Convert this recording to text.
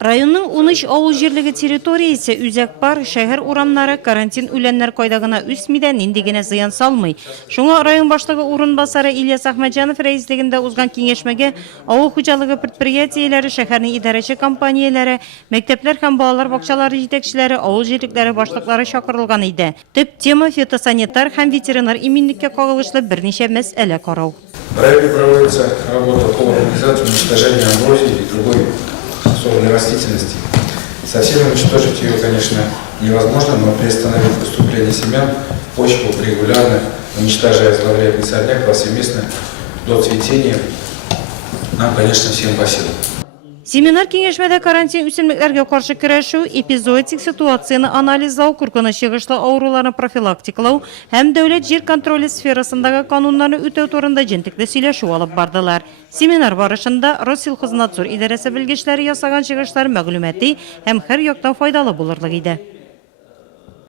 Районның 13 авыл җирлеге территориясе үзәк бар, шәһәр урамнары карантин үләннәр кайдагына үсмидән индигенә зыян салмый. Шуңа район башлыгы урынбасары Ильяс Ахмаджанов рәислегендә узган киңәшмәгә авыл хуҗалыгы предприятиеләре, шәһәрнең идарәче компанияләре, мәктәпләр һәм балалар бакчалары җитәкчеләре, авыл җирлекләре башлыклары чакырылган иде. Төп тема фитосанитар һәм ветеринар иминлеккә кагылышлы берничә мәсьәлә карау. В районе проводится работа по организации уничтожения амброзии и другой сорной растительности. Совсем уничтожить ее, конечно, невозможно, но приостановить поступление семян в почву регулярно, уничтожая зловредный сорняк повсеместно до цветения, нам, конечно, всем по силам. Семинар киңәшмәдә карантин үсемлекләргә каршы көрәшү, эпизоотик ситуацияны анализлау, куркыныч чыгышлы авыруларны профилактикалау һәм дәүләт җир контроле сферасындагы кануннарны үтәү турында җентекле сөйләшү алып бардылар. Семинар барышында Россельхознадзор идарәсе белгечләре ясаган чыгышлар мәгълүмати һәм һәр яктан файдалы булырлык иде.